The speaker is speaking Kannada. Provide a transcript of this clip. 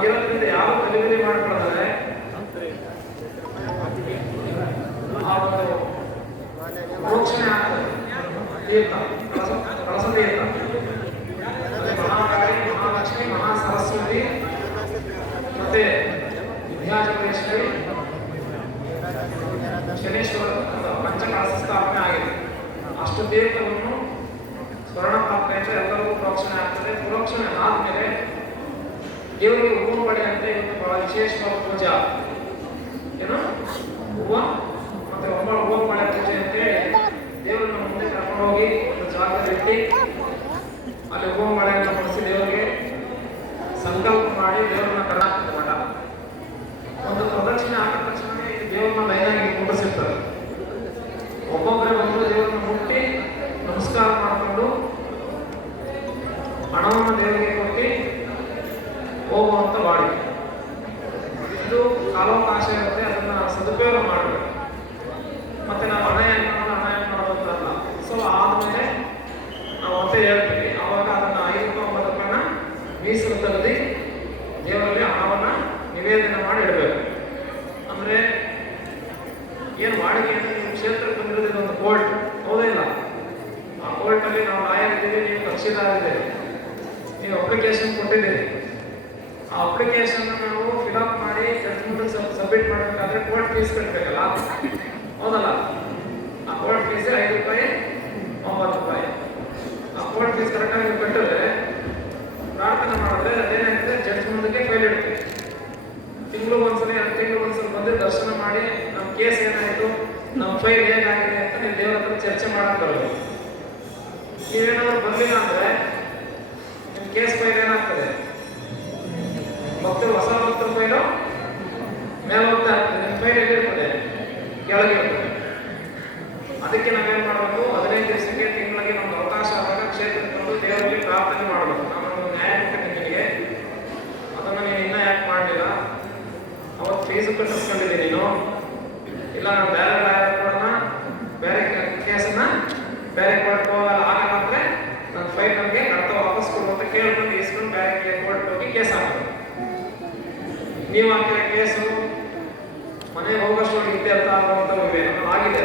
ಗಿರದಿಂದ ಯಾವ ಡೆಲಿವರಿ ಮಾಡ್ಕೊಳ್ತಾರೆ ಆ ಒಂದು ಪ್ರೋಕ್ಷಣೆ ಆಗ್ತದೆ. ತೀರ್ಥ ಕಳಸ ತೀರ್ಥ ಮಹಾಕಾಳಿ, ಮಹಾಲಕ್ಷ್ಮಿ, ಮಹಾ ಸರಸ್ವತಿ ಮತ್ತೆ ವಿದ್ಯಾಚರೇಶ್ವರಿ, ಶನೇಶ್ವರ ಪಂಚಕಳಸ ಸ್ಥಾಪನೆ ಆಗಿದೆ. ಅಷ್ಟು ತೀರ್ಥವನ್ನು ಸ್ವರ್ಣ ಪಾತ್ರೆಯಿಂದ ಎಲ್ಲರಿಗೂ ಪ್ರೋಕ್ಷಣೆ ಆಗ್ತದೆ. ಪ್ರೋಕ್ಷಣೆ ಆದ್ಮೇಲೆ ದೇವರಿಗೆ ಹೂವು ಪಡೆಯಂತೆ ಇವತ್ತು ಬಹಳ ವಿಶೇಷವಾದ ಪೂಜೆ. ಏನು ಹೂವು ಮತ್ತೆ ಹೂವು ಪಡೆ ಪೂಜೆ ಅಂತೇಳಿ ದೇವರನ್ನ ಮುಂದೆ ಕರ್ಕೊಂಡು ಹೋಗಿ ಒಂದು ಜಾಗದಲ್ಲಿ ಇಟ್ಟು ಅಲ್ಲಿ ಹೂವು ಮಳೆಯನ್ನು ಕೊಡಿಸಿ ದೇವರಿಗೆ ಸಂಕಲ್ಪ ಮಾಡಿ ದೇವರನ್ನ ಕರ್ನಾಟಕ ಮಠ ಒಂದು ಪ್ರದಕ್ಷಿಣೆ ಆದ ತಕ್ಷಣ ದೇವರನ್ನ ಲೈನಾಗಿ ಕುಂಡಿಸಿರ್ತಾರೆ. ಒಬ್ಬೊಬ್ಬರೇ ಬಂದು ದೇವರನ್ನ ಮುಟ್ಟಿ ನಮಸ್ಕಾರ ಮಾಡಿಕೊಂಡು ಹಣವನ್ನು ದೇವರಿಗೆ ಕೊಟ್ಟು ಹೋಗುವಂತ ಮಾಡಿ. ಇದು ಕಾಲಾವಕಾಶ ಇರುತ್ತೆ, ಅದನ್ನ ಸದುಪಯೋಗ ಮಾಡಬೇಕು. ಮತ್ತೆ ನಾವು ಹಣ ಹೆಂಗ್ ಮಾಡೋದು ಅಂತಲ್ಲ. ಸೊ ಆದ್ಮೇಲೆ ನಾವು ಮತ್ತೆ ಹೇಳ್ತೀವಿ, ಅವಾಗ ಅದನ್ನ 5 ರೂಪಾಯಿ 9 ರೂಪಾಯಿನ ಮೀಸಲು ತೆಗೆದು ದೇವರಲ್ಲಿ ಹಣವನ್ನ ನಿವೇದನೆ ಮಾಡಿ ಇಡಬೇಕು. ಅಂದ್ರೆ ಏನು ವಾಡಿಕೆ ಕ್ಷೇತ್ರಕ್ಕೆ ಬಂದಿರೋದು ಒಂದು ಕೋರ್ಟ್, ಹೌದೇ ಇಲ್ಲ? ಆ ಕೋರ್ಟ್ ಅಲ್ಲಿ ನಾವು ಲಾಯರ್ ಇದ್ದೀವಿ, ನೀವು ಕಕ್ಷಿದಾರ ಇದ್ದೀರಿ, ನೀವು ಅಪ್ಲಿಕೇಶನ್ ಕೊಟ್ಟಿದ್ದೀರಿ. ಆ ಅಪ್ಲಿಕೇಶನ್ ನಾವು ಫಿಲ್ಅಪ್ ಮಾಡಿ ಜಡ್ಜ್ಮೆಂಟ್ ಸಬ್ಮಿಟ್ ಮಾಡಬೇಕಾದ್ರೆ ಕೋರ್ಟ್ ಫೀಸ್ ಕಟ್ಟಬೇಕಲ್ಲ, ಹೌದಲ್ಲ? ಆ ಕೋರ್ಟ್ ಫೀಸ್ 5 ರೂಪಾಯಿ 9 ರೂಪಾಯಿ. ಆ ಕೋರ್ಟ್ ಫೀಸ್ ಕರೆಕ್ಟಾಗಿ ಕಟ್ಟಿದ್ರೆ ಪ್ರಾರ್ಥನೆ ಮಾಡಿದ್ರೆ ಅದೇನಾಗ್ತದೆ, ಜಡ್ಜ್ಮೆಂಟ್ಗೆ ಫೈಲ್ ಇಡ್ತೀವಿ. ತಿಂಗಳು ಒಂದ್ಸಲ 2 ತಿಂಗಳು ಒಂದ್ಸಲ ಬಂದು ದರ್ಶನ ಮಾಡಿ ನಮ್ಮ ಕೇಸ್ ಏನಾಯಿತು, ನಮ್ಮ ಫೈಲ್ ಹೇಗಾಗಿದೆ ಅಂತ ನೀವು ದೇವರ ಹತ್ರ ಚರ್ಚೆ ಮಾಡಕ್ ಬರೋದು. ನೀವೇನಾದ್ರು ಬಂದಿಲ್ಲ ಅಂದ್ರೆ ನಿಮ್ಮ ಕೇಸ್ ಫೈಲ್ ಏನಾಗ್ತದೆ, ಹೊಸ ಭಕ್ತರ ಫೈಲು ಮೇಲೆ ಹೋಗ್ತಾ ಇರ್ತದೆ, ನಿಮ್ಮ ಫೈಲ್ ಎಲ್ಲಿರ್ತದೆ, ಕೆಳಗೆ ಇರ್ತದೆ. ಅದಕ್ಕೆ ನಾವೇನ್ ಮಾಡಬೇಕು, 15 ದಿವಸಕ್ಕೆ ತಿಂಗಳಿಗೆ ನಮ್ಗೆ ಅವಕಾಶ ಆದಾಗ ಕ್ಷೇತ್ರಕ್ಕೆ ಬಂದು ದೇವರಲ್ಲಿ ಪ್ರಾರ್ಥನೆ ಮಾಡಬೇಕು. ನಾನು ನ್ಯಾಯ ಕೊಟ್ಟಿದ್ದೀನಿ ನಿನಗೆ, ಅದನ್ನು ನೀನು ಇನ್ನೂ ಯಾಕೆ ಮಾಡಲಿಲ್ಲ, ಅವತ್ತು ಫೀಸು ಕಟ್ಟಿಸ್ಕೊಂಡಿದ್ದೀನಿ ನೀನು, ಇಲ್ಲ ನಾನು ಬೇರೆ ಕೊಡೋಣ, ಬೇರೆ ಕೇಸನ್ನ ಬೇರೆ ಕೋರ್ಟ್ಗೆ ಹೋಗಲ್ಲ, ಆಗಲ್ಲ ಅಂದ್ರೆ ನನ್ನ ಫೈಲ್ ನಮಗೆ ಕಡ್ತ ವಾಪಸ್ ಕೊಡು ಅಂತ ಕೇಳ್ಕೊಂಡು ಇಸ್ಕೊಂಡು ಬೇರೆ ಕೋರ್ಟ್ ಹೋಗಿ ಕೇಸ್ ಹಾಕೋದು. ನೀವು ಹಾಕಿರೋ ಕೇಸು ಮನೆಗೆ ಹೋಗೋಷ್ಟು ಇತ್ಯರ್ಥ ಆಗುವಂತ ಆಗಿದೆ.